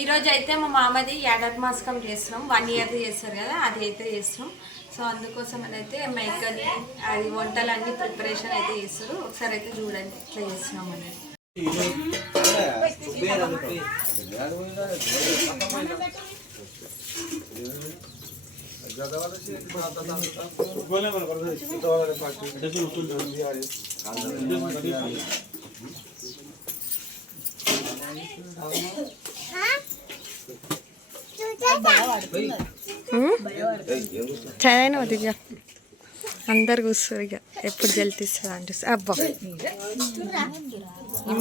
ఈరోజు అయితే మా మామది ఏడాది మాసకం చేస్తున్నాం, 1 ఇయర్ చేస్తారు కదా, అది అయితే చేస్తున్నాం. సో అందుకోసం అయితే మేకని అది వంటలన్నీ ప్రిపరేషన్ అయితే చేస్తారు. ఒకసారి అయితే చూడండి ఎట్లా చేస్తున్నాం అనేది. చైనా దిగా అందరు కూర్చోరు ఇక ఎప్పుడు జల్తిస్తుంది అంటే అబ్బా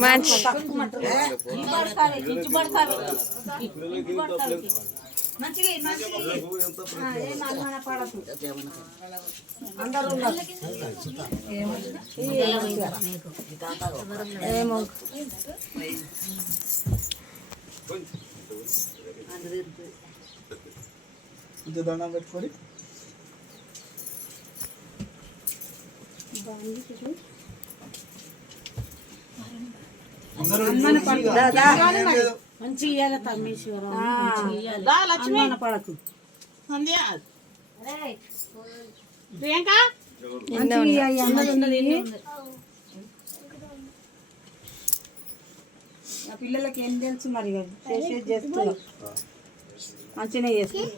మంచి ఏమో దండం పెట్టుకొని మంచిగా తమ్మేశ్వరం పడకు ప్రియాంక పిల్లలకి ఏం తెలుసు మరి చేసేది చేస్తున్నాం మంచిగా చేస్తున్నాం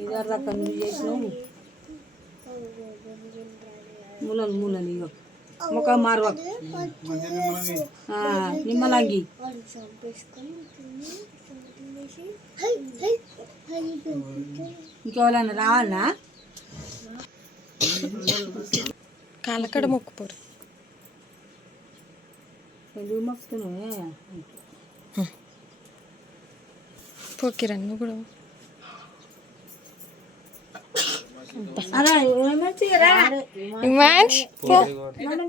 ఇదారు దాకా నువ్వు చేసినావు మూలలు మూలలు ఇగో ముఖం మారువ నిమ్మలంగి ఇంకెవరైనా రావాలా కాలకడ మొక్కుపోరు ఎందుకు మొక్కుతున్నావే పోకిరన్ను కూడా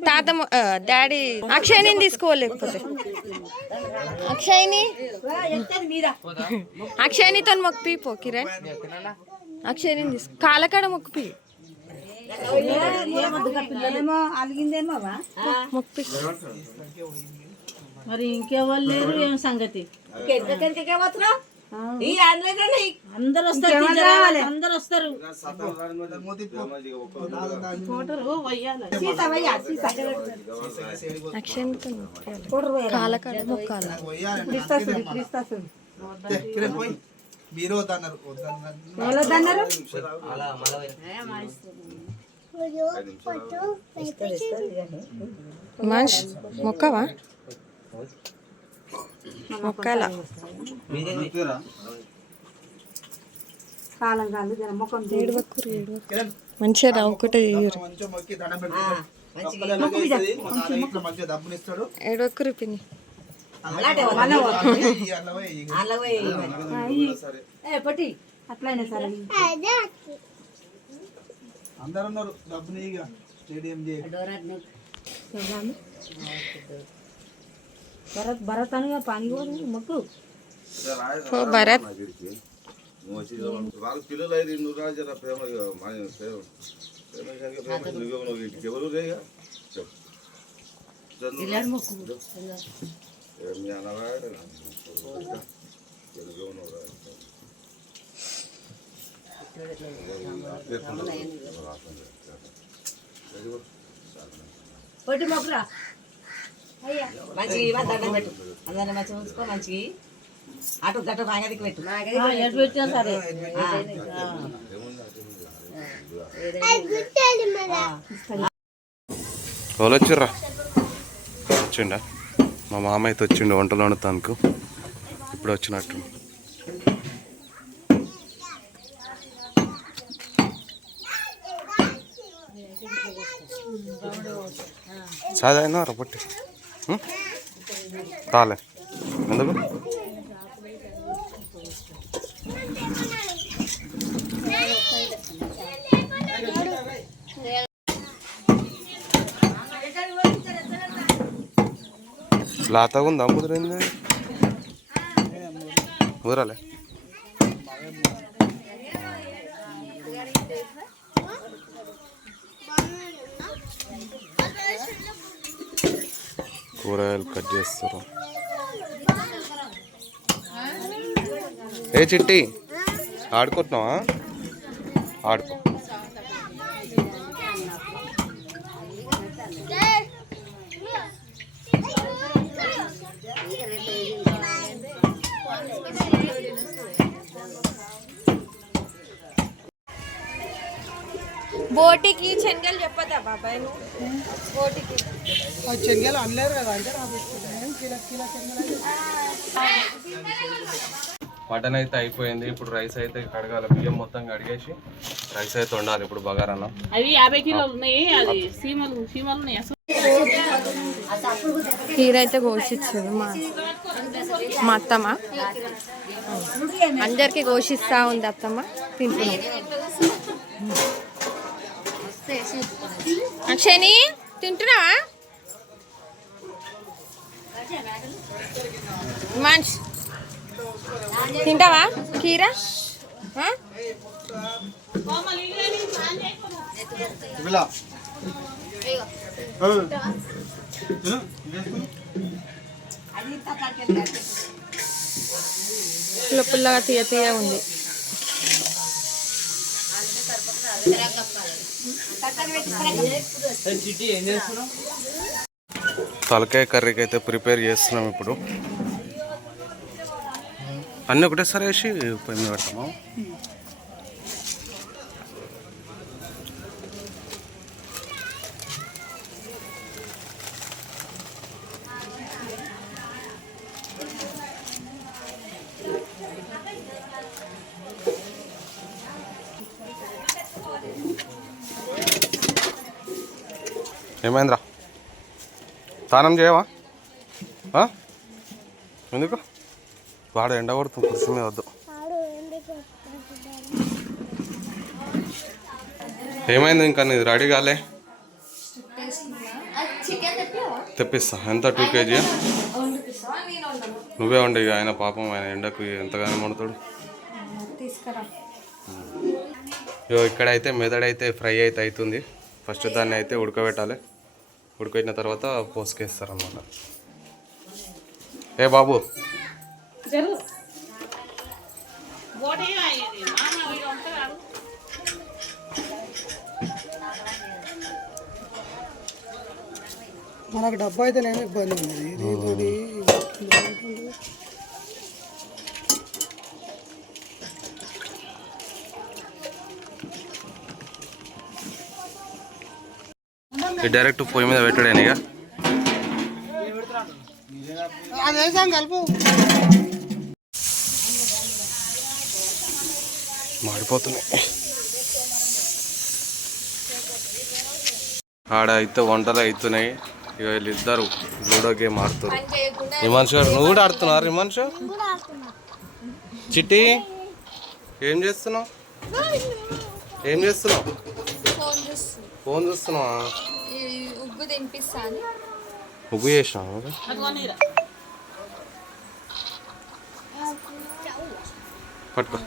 తాత డాడీ అక్షయ్ని తీసుకోలేకపోతే అక్షయ్నితో మొక్కి పో కిరణ్ అక్షయ్ని తీసుకో కాలకాడ మొక్కి పిల్లలేమో అలిగిందేమో మొక్కి మరి ఇంకెవరు లేరు ఏం సంగతి అందరు వస్తారు అందరు వస్తారు కాలకాడ మొక్కాల మీరు మనిషి మొక్కవా మొక్కల కాలం కాదు జర ముఖం మంచిగా నవ్వుకుంటే ఏడవక్కురు పిన్ని అట్లయినా సరే అందరు ఉన్నారు డబ్బుని స్టేడియం భరత్ భరత్ అని పని మొక్కు భరత్ వాళ్ళ పిల్లలు అయితే నువ్వు రాజరా ప్రేమ ఎవరు రేగా పొట్టి మొక్కురా మంచిగా దండం పెట్టు అందరిని మంచిగా ఉంచుకో మంచిగా అటు గట్టు నాగదికి పెట్టు పెట్టాను సరే వాళ్ళు వచ్చిర్రా వచ్చిండా మా మామ అయితే వచ్చిండు వంటలు వండుతానుకు ఇప్పుడు వచ్చినట్టు సాధైనా రొప్పటి రాలే ఎందుకు లాతగా ఉందా ముదిరింది ముదరాలే కూరగాయలు కట్ చేస్తారు. ఏ చిట్టి ఆడుకుంటున్నావా? ఆడుకో. బోటికి శనగలు చెప్పదా బాబాయ్ నువ్వు? బోటికి చెంగలు అనలేరు కదా అంటే మటన్ అయితే అయిపోయింది. ఇప్పుడు రైస్ అయితే కడగాలి. బియ్యం మొత్తం కడిగేసి రైస్ అయితే వండాలి ఇప్పుడు బగారాలో. అవి 50 కిలోలు ఉన్నాయి. అది సీమలు ఉన్నాయి అసలు. కీర అయితే కోసిచ్చారు మా అత్తమ్మ. అందరికి కోసిస్తా ఉంది అత్తమ్మ. తింటున్నాం. అక్షని తింటున్నావా? మంచి తింటావా కీర? పుల్లగా తీయ తీయ ఉంది. తలకాయ కర్రీకి అయితే ప్రిపేర్ చేస్తున్నాం ఇప్పుడు. అన్నీ ఒకటేసారి వేసి పొయ్యి మీద పెడతాము. ఏమైందిరా? స్నానం చేయవా? ఎందుకు? వాడు ఎండ కొడుతుంది. కుర్చీ మీద వద్దు. ఏమైంది? ఇంకా నీది రెడీ కాలే? తెప్పిస్తా. ఎంత 2 kg? నువ్వే వండి. ఇక ఆయన పాపం, ఆయన ఎండకు ఎంతగానో వండుతాడు. ఇక్కడైతే మెదడైతే ఫ్రై అయితే అవుతుంది. ఫస్ట్ దాన్ని అయితే ఉడకబెట్టాలి. ఉడకబెట్టిన తర్వాత పోసుకేస్తారు అన్నమాట. ఏ బాబు మనకు డబ్బా అయితే నేను ఇబ్బంది ఉన్నది. డైరెక్ట్ పొయ్యి మీద పెట్టాడని ఇక మాడిపోతున్నాయి. ఆడ అయితే వంటలు అవుతున్నాయి. ఇక వీళ్ళిద్దరు లూడో గేమ్ ఆడుతారు. రిమాన్షు గారు నువ్వు కూడా ఆడుతున్నావు? రిమాన్షు చిట్టి ఏం చేస్తున్నావు? ఏం చేస్తున్నావు? ఫోన్ చూస్తున్నావా? ఉగ్గు తినిపిస్తాను. ఉగ్గు చేసినావు? పట్టుకో.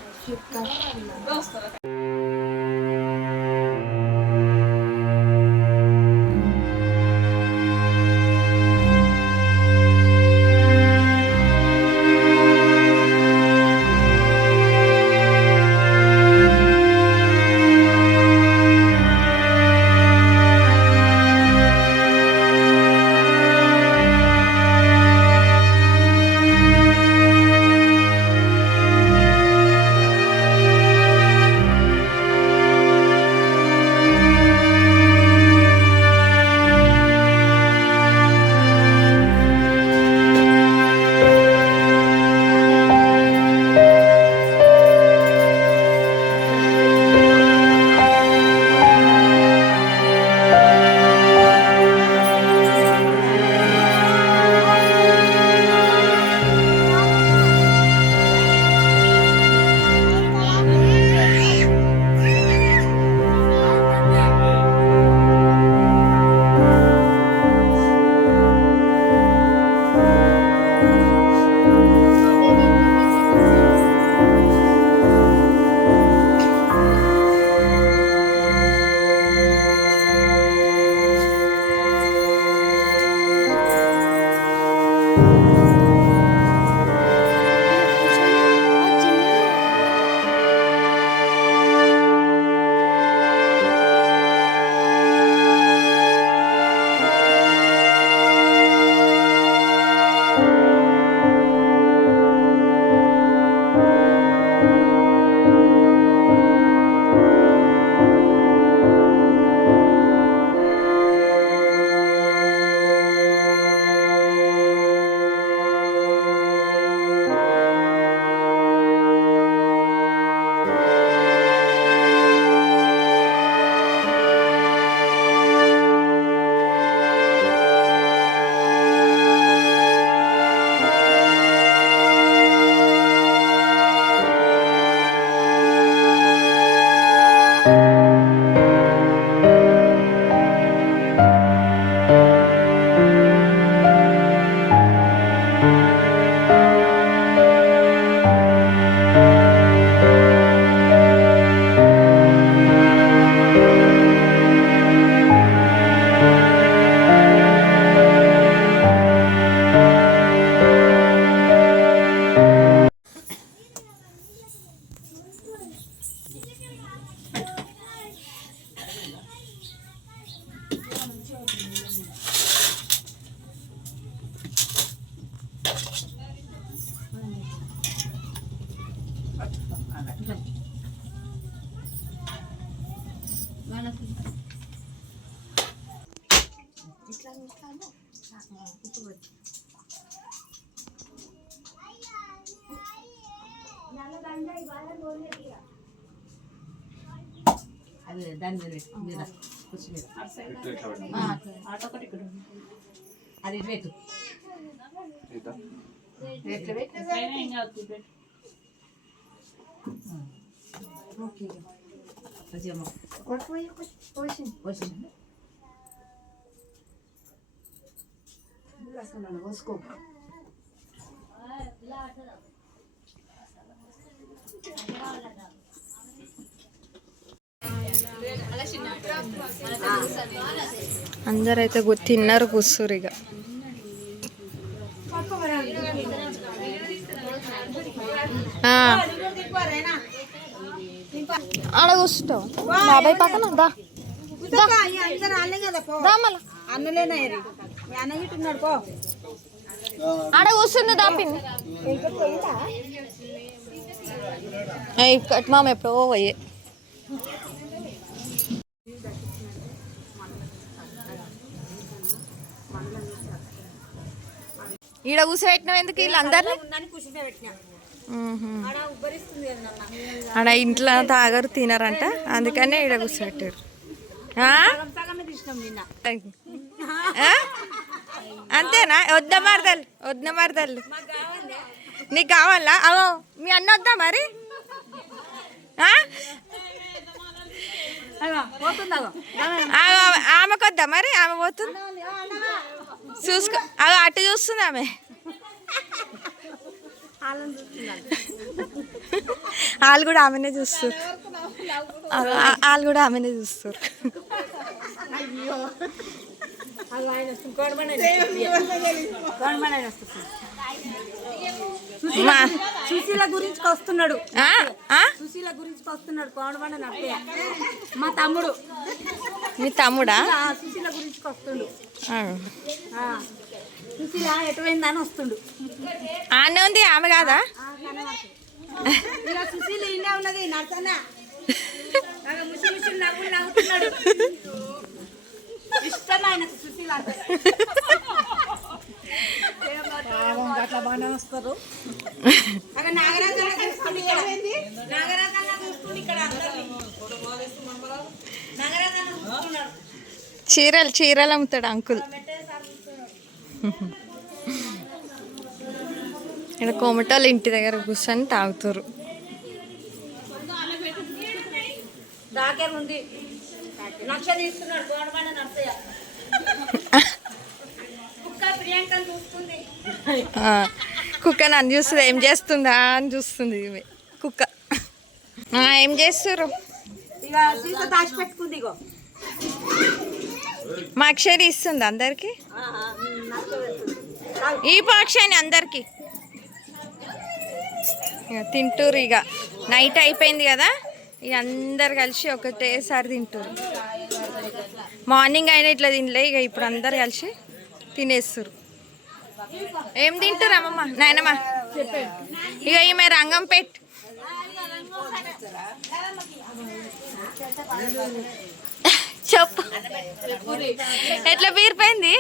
అది దాని మీద పెట్టు, మీద కుర్చీ మీద. అది ఇటు పెట్టు. అందరైతే తిన్నారు కూర్చురు ఇక. ఆడ కూర్చుంటావు బాబాయ్ పక్కన దా ఆడ కూర్చుంది దాపింది మామ ఎప్పుడో పోయే. ఈడ కూర్చోబెట్టినావు ఎందుకు వీళ్ళందరినీ? ఆడ ఇంట్లో తాగరు తినరంట, అందుకనే ఈడ కూర్చోబెట్టారు. అంతేనా? వద్దా మరదలు నీకు కావాలా? అవో మీ అన్న వద్దా మరి? ఆమెకొద్దా మరి? ఆమె పోతుంది చూసుకో. అవి అటు చూస్తుంది ఆమె. వాళ్ళు కూడా ఆమెనే చూస్తారు. వాళ్ళు కూడా ఆమెనే చూస్తారు. సుశీల గురించి వస్తున్నాడు, సుశీల గురించి వస్తున్నాడు కోడబండ నప్పయ్య మా తమ్ముడు. మీ తమ్ముడా? సుశీల గురించి వస్తుండు. సుశీల ఎటువైందని వస్తుండు. ఆనే ఉంది ఆమె కాదా? సుశీల ఇండే ఉన్నది నర్సన్న నవ్వుతున్నాడు. ఇష్టం ఆయనకు సుశీల అంటే. అట్లా బాగానే వస్తారు. చీరలు అమ్ముతాడు అంకుల్. ఇక్కడ కోమటోళ్ళు ఇంటి దగ్గర కూర్చొని తాగుతారు. కుక్క నన్ను చూస్తుంది, ఏం చేస్తుందా అని చూస్తుంది కుక్క. ఏం చేస్తారు? మా అక్షరి ఇస్తుంది అందరికి. ఈ పక్షాన్ని అందరికి తింటూరు. ఇక నైట్ అయిపోయింది కదా, ఇక అందరు కలిసి ఒకటేసారి తింటారు. మార్నింగ్ అయినా ఇట్లా తినలే, ఇక ఇప్పుడు అందరు కలిసి తినేస్తారు. ఏం తింటారు అమ్మమ్మ నాయనమ్మ? ఇక ఈమె రంగంపేట్. చెప్పు ఎట్లా పీరిపోయింది?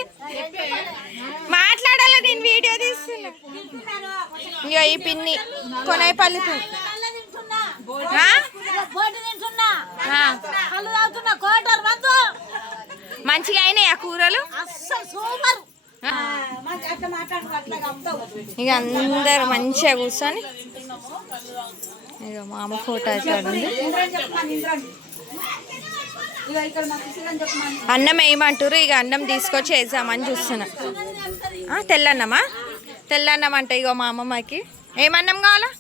మాట్లాడాలి, నేను వీడియో తీస్తున్నా. ఇక ఈ పిన్ని కొనేపల్లి మంచిగా అయినాయి ఆ కూరలు. ఇక అందరు మంచిగా కూర్చొని ఇక మా అమ్మ ఫోటో అయితే ఉంది. అన్నం వేయమంటారు, ఇక అన్నం తీసుకొచ్చి వేసామని చూస్తున్నా. తెల్లన్నమా? తెల్లన్నం అంటే ఇగో మా అమ్మమ్మకి ఏమన్నం కావాలా?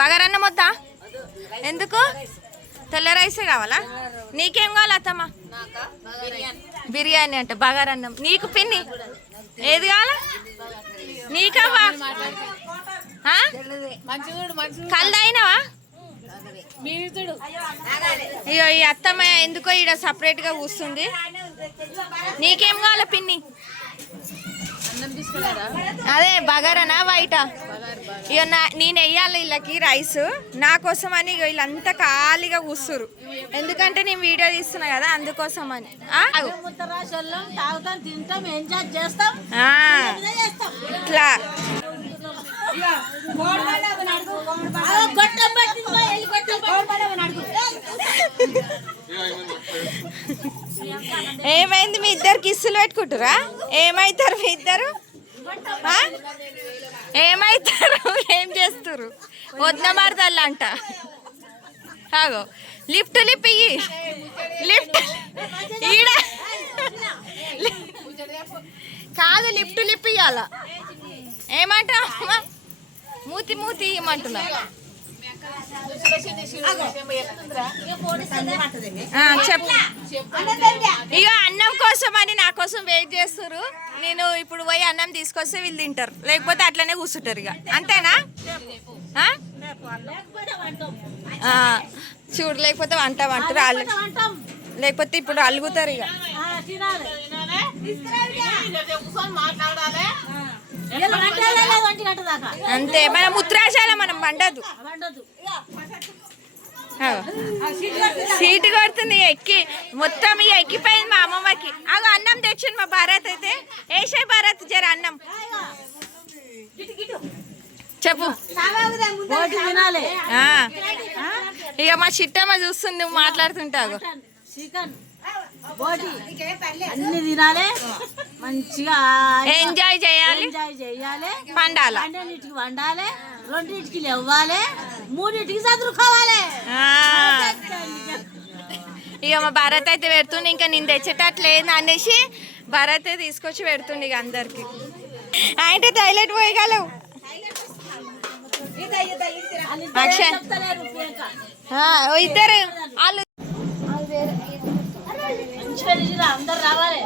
బగారన్నం వద్దా? ఎందుకు? తెల్ల రైసే కావాలా? నీకేం కావాలి అత్తమ్మ? బిర్యానీ అంటే బగారన్నం. నీకు పిన్ని ఏది కావాలా? నీకవ్వా కళ్ళు అయినవా? అయ్యో ఈ అత్తమ్మ ఎందుకో ఈడ సపరేట్ గా కూస్తుంది. నీకేం కావాలా పిన్ని? అదే బగారనా వైటా? ఇక నేను వెయ్యాలి వీళ్ళకి రైస్, నా కోసం అని వీళ్ళంతా ఖాళీగా కూస్తురు. ఎందుకంటే నేను వీడియో తీస్తున్నా కదా, అందుకోసం అని. ఇట్లా ఏమైంది? మీ ఇద్దరు కిస్సులు పెట్టుకుంటారా? ఏమైతారు మీ ఇద్దరు? ఏమైతారు? ఏం చేస్తారు? వద్ద మరదళ్ళు అంట. కాగో లిఫ్ట్ లిప్ ఇయ్యి, లిఫ్ట్ ఈడ కాదు, లిఫ్ట్ లిప్ ఇయ్యాల. ఏమంటా? మూతి మూతి ఇవ్వమంటున్నా. చెప్పు. ఇక అన్నం కోసం అని నా కోసం వెయిట్ చేస్తారు. నేను ఇప్పుడు పోయి అన్నం తీసుకొస్తే వీళ్ళు తింటారు, లేకపోతే అట్లనే కూర్చుంటారు. ఇక అంతేనా? చూడు, లేకపోతే వంటారు వాళ్ళు, లేకపోతే ఇప్పుడు అలుగుతారు. ఇక అంతే, మన ముత్రాశాల మనం వండదు. సీటు కొడుతుంది ఎక్కి, మొత్తం ఇక ఎక్కిపోయింది మా అమ్మమ్మకి. అగో అన్నం తెచ్చింది మా భారత్ అయితే. ఏషే భారత్ జర అన్నం చెప్పు. ఇక మా చిట్టమ్మ చూస్తుంది నువ్వు మాట్లాడుతుంటావు. అన్ని తినాలి, మంచిగా ఎంజాయ్ చేయాలి, పండాలి, రెండింటికి వండాలి, రెండింటికి లేవాలి, మూడింటికి చదువుకోవాలి. ఇక మా భారత్ అయితే పెడుతుంది. ఇంకా నేను తెచ్చేటట్లేదు అనేసి భారత్ తీసుకొచ్చి పెడుతుంది ఇక అందరికి. అంటే టైలెట్ పోయగలవు ఇద్దరు వాళ్ళు అందరు రావాలి.